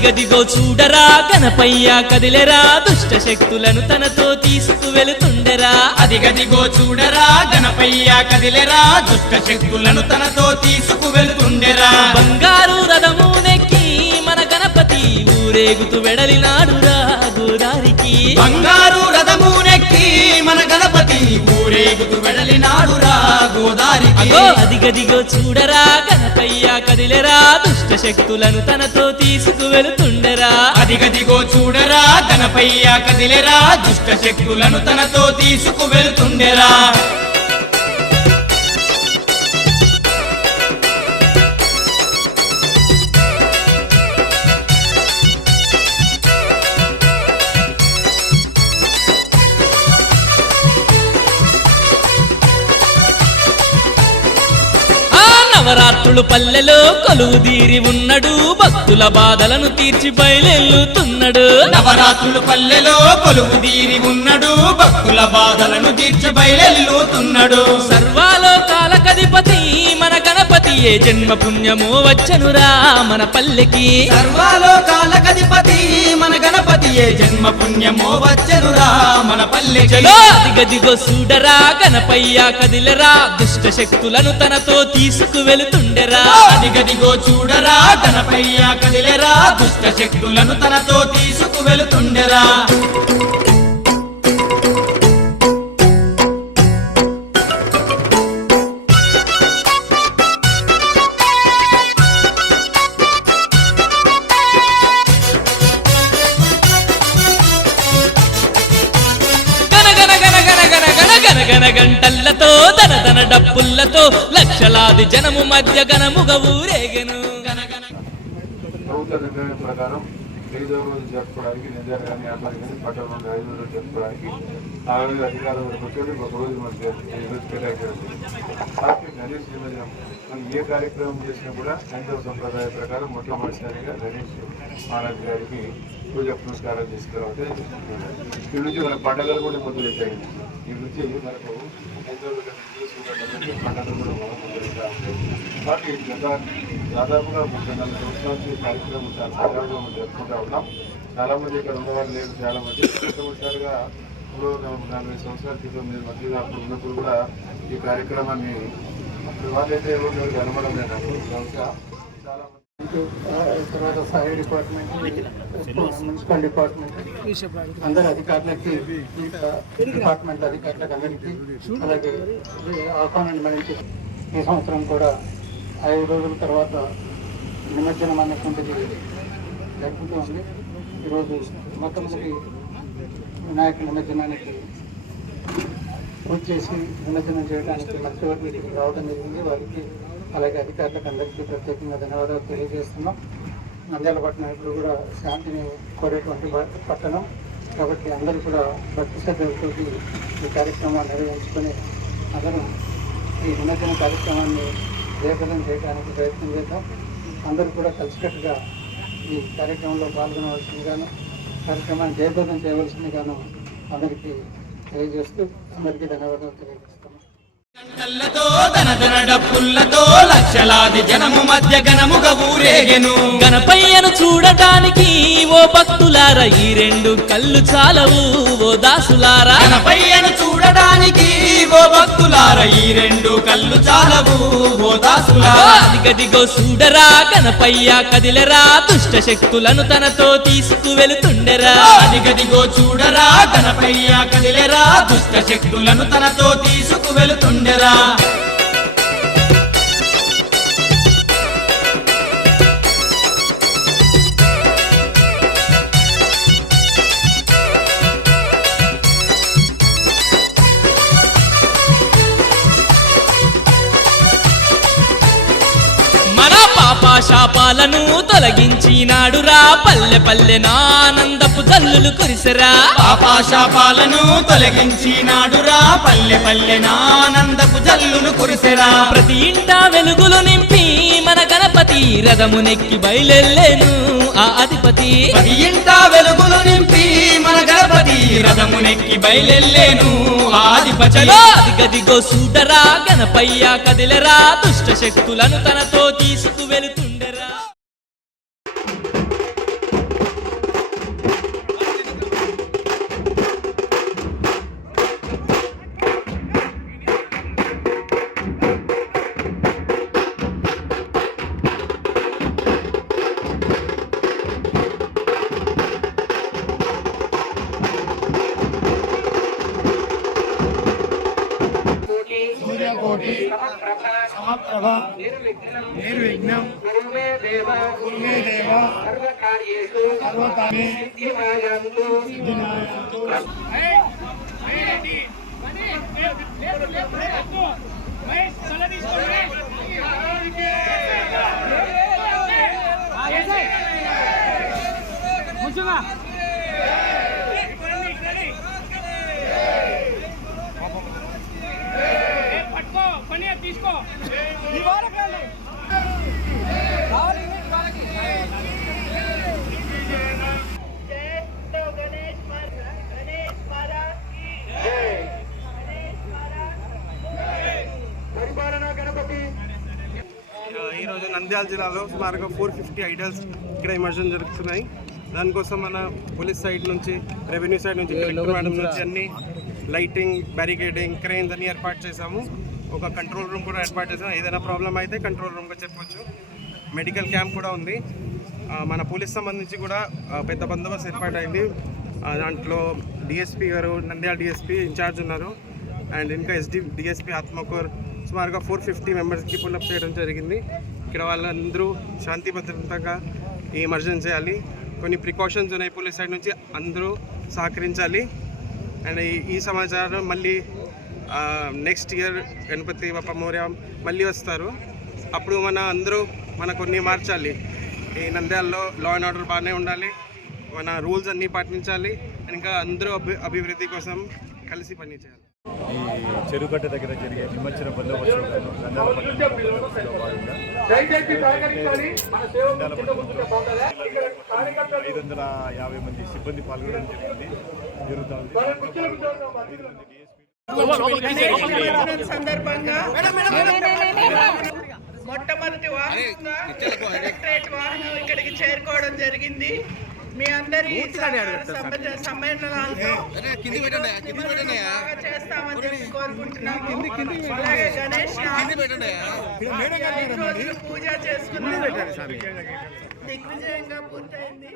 అదిగదిగో చూడరా గణపయ్య కదిలెరా దుష్ట శక్తులను తనతో తీసుకువెళుతుండెరా అదిగదిగో చూడరా గణపయ్య కదిలెరా దుష్ట శక్తులను తనతో తీసుకువెళుతుండెరా బంగారు రథము నెక్కి మన గణపతి ఊరేగుతూ వెడలినాడురా గోదారికి బంగారు రథము నెక్కి మన గణపతి ఊరేగుతూ వెడలినాడురా గోదారికి అదిగదిగో చూడరా గణపయ్య కదిలెరా దుష్ట శక్తులను తనతో తీసుకువెళుతుండెరా అదిగదిగో చూడరా గణపయ్య కదిలెరా దుష్ట శక్తులను తనతో తీసుకువెళుతుండెరా నవరాత్రులు పల్లెలో కొలువుదీరి ఉన్నాడు భక్తుల బాధలను తీర్చి బయలెల్లుతున్నాడు నవరాత్రులు పల్లెలో కొలువుదీరి ఉన్నాడు భక్తుల బాధలను తీర్చి బయలెల్లుతున్నాడు సర్వాలోకాలకధిపతి మన గణపతి ఏ జన్మ పుణ్యమో వచ్చనురా మన పల్లెకి సర్వాలోకాలకధిపతి మన గణపతి ఏ జన్మ పుణ్యమో వచ్చనురా మన పల్లెకి అదిగదిగో చూడరా గణపయ్య కదిలెరా దుష్ట శక్తులను తనతో తీసుకువెళుతుండెరా అదిగదిగో చూడరా గణపయ్య కదిలెరా దుష్ట శక్తులను తనతో తీసుకువెళుతుండెరా గంటల్లతో దనదన డప్పుల్లతో లక్షలాది జనము మధ్య గణముగ ఊరేగెను ప్రభుత్వ నిర్ణయం ప్రకారం 5వ రోజు జరుపుకోవడానికి నిజాలు కానీ వ్యాపారం కానీ పట్టణంలో 5వ రోజు జరుపుకోవడానికి 6 అధికారుల వరకు వచ్చి ఒక రోజు మనకి కేటాయించడం కాబట్టి గణేష్ నిమజ్జనం మనం ఏ కార్యక్రమం చేసినా కూడా హైందవ సంప్రదాయ ప్రకారం మొట్టమొదటిసారిగా గణేష్ మహారాజ్ గారికి పూజ పురస్కారం చేసిన తర్వాత ఈ నుంచి మన పండుగలు కూడా మొదలు పెట్టాయి. ఈ నుంచి మనకు పండుగలు కూడా మొదలుగా ఉంటాయి. కాబట్టి దాదాపుగా 34 సంవత్సరాల నుంచి కార్యక్రమం చాలా సరళంగా మనం జరుపుకుంటూ ఉన్నాం. చాలామంది ఇక్కడ ఉన్నవారు లేదు, చాలామంది సంవత్సరాలుగా 40 సంవత్సరాల క్రితం మీరు మధ్యగా అప్పుడు ఉన్నప్పుడు కూడా ఈ కార్యక్రమాన్ని అప్పుడు వాళ్ళైతే ఎవరు కనబడం లేదు. బహుశా చాలా తర్వాత ఫైర్ డిపార్ట్మెంట్, మున్సిపల్ డిపార్ట్మెంట్, అందరి అధికారులకి, డిపార్ట్మెంట్ అధికారులకు అందరికీ, అలాగే ఆహ్వానం మనకి ఈ సంవత్సరం కూడా 5 రోజుల తర్వాత నిమజ్జనం అనేటువంటిది జరుగుతూ ఉంది. ఈరోజు మొట్టమొదటి వినాయక నిమజ్జనానికి పూజ చేసి నిమజ్జనం చేయడానికి మధ్యవర్తికి రావడం జరిగింది. వారికి అలాగే అధికారులకు అందరికీ ప్రత్యేకంగా ధన్యవాదాలు తెలియజేస్తున్నాం. నంద్యాల పట్టణం ఇప్పుడు కూడా శాంతిని కోరేటువంటి పట్టణం కాబట్టి అందరూ కూడా భక్తి శ్రద్ధలతో ఈ కార్యక్రమాన్ని నిర్వహించుకొని అందరం ఈ నిమజ్జన కార్యక్రమాన్ని జయప్రదం చేయడానికి ప్రయత్నం చేద్దాం. అందరూ కూడా కలిసికట్టుగా ఈ కార్యక్రమంలో పాల్గొనవలసిందిగాను, కార్యక్రమాన్ని జయప్రదం చేయవలసిందిగాను అందరికీ తెలియజేస్తూ అందరికీ ధన్యవాదాలు తెలియజేస్తాం. గంటల్లతో దనదన డప్పుల్లతో లక్షలాది జనము మధ్య గణముగ ఊరేగెను. గణపయ్యను చూడటానికి ఓ భక్తులారా ఈ 2 కళ్ళు చాలవు ఓ దాసులారా. గణపయ్యను చూడడానికి ఓ భక్తులారా ఈ 2 కళ్ళు చాలవు ఓ దాసులారా. అదిగదిగో చూడరా గణపయ్య కదిలెరా దుష్ట శక్తులను తనతో తీసుకువెళుతుండెరా. అదిగదిగో చూడరా గణపయ్య కదిలెరా దుష్ట శక్తులను తనతో తీసుకువెళుతుండెరా. మన పాపాశాపాలను తొలగించినాడురా పల్లె పల్లె ఆనందపు జల్లులు కురిసెరా. పాపాశాపాలను తొలగించినాడురా పల్లె పల్లె ఆనందపు జల్లులు కురిసెరా. ప్రతి ఇంట వెలుగులు నింపి మన గణపతి రథమునెక్కి బయలెల్లేను ఆ అధిపతి. ప్రతి ఇంట వెలుగులు నింపి మన గణపతి రథమునెక్కి బయలెల్లేను ఆధిపతి. అదిగదిగో చూడరా గణపయ్య కదిలెరా దుష్ట శక్తులను తనతో తీసుకువెళుతుండెరా. సభ నిర్విఘ్నం కురుమే దేవ సర్వకార్యేషు సిద్ధిమాయంతు పట్టుకో పని తీసుకో ఈరోజు నంద్యాల జిల్లాలో సుమారుగా 450 ఐడల్స్ ఇక్కడ ఇమర్షన్ జరుగుతున్నాయి. దానికోసం మన పోలీస్ సైడ్ నుంచి, రెవెన్యూ సైడ్ నుంచి, కలెక్టర్ మేడం నుంచి అన్ని లైటింగ్, బ్యారికేడింగ్, క్రెయిన్స్ అన్ని ఏర్పాటు చేశాము. ఒక కంట్రోల్ రూమ్ కూడా ఏర్పాటు చేసాము. ఏదైనా ప్రాబ్లం అయితే కంట్రోల్ రూమ్గా చెప్పొచ్చు. మెడికల్ క్యాంప్ కూడా ఉంది. మన పోలీస్ సంబంధించి కూడా పెద్ద బందోబస్తు ఏర్పాటైంది. దాంట్లో డిఎస్పీ గారు, నంద్యాల డిఎస్పీ ఇన్ఛార్జ్ ఉన్నారు. అండ్ ఇంకా డిఎస్పీ ఆత్మకూర్ సుమారుగా 450 మెంబర్స్కి పుల్అప్ చేయడం జరిగింది. ఇక్కడ వాళ్ళందరూ శాంతి భద్రతంగా ఈ ఎమర్జెన్సీ చేయాలి. కొన్ని ప్రికాషన్స్ ఉన్నాయి పోలీస్ సైడ్ నుంచి, అందరూ సహకరించాలి. అండ్ ఈ సమాచారం మళ్ళీ నెక్స్ట్ ఇయర్ గణపతి బప్ప మోర్య మళ్ళీ వస్తారు. అప్పుడు మన కొన్ని మార్చాలి. ఈ నంద్యాలలో లా అండ్ ఆర్డర్ బాగానే ఉండాలి, మన రూల్స్ అన్నీ పాటించాలి. ఇంకా అందరూ అభివృద్ధి కోసం కలిసి పనిచేయాలి. ఈ చెరుగడ్డ దగ్గర జరిగే నిమజ్జన బందోబస్తు నంద్యాల పట్టణంలో భాగంగా 550 మంది సిబ్బంది పాల్గొనడం జరిగింది. సందర్భంగా మొట్టమొదటి వాహనం ఇక్కడికి చేరుకోవడం జరిగింది. మీ అందరి సమ్మేళనాలతో చేస్తామని చెప్పి కోరుకుంటున్నాము. అలాగే గణేష్ పూజ చేసుకున్నాము, దిగ్విజయంగా పూర్తయింది.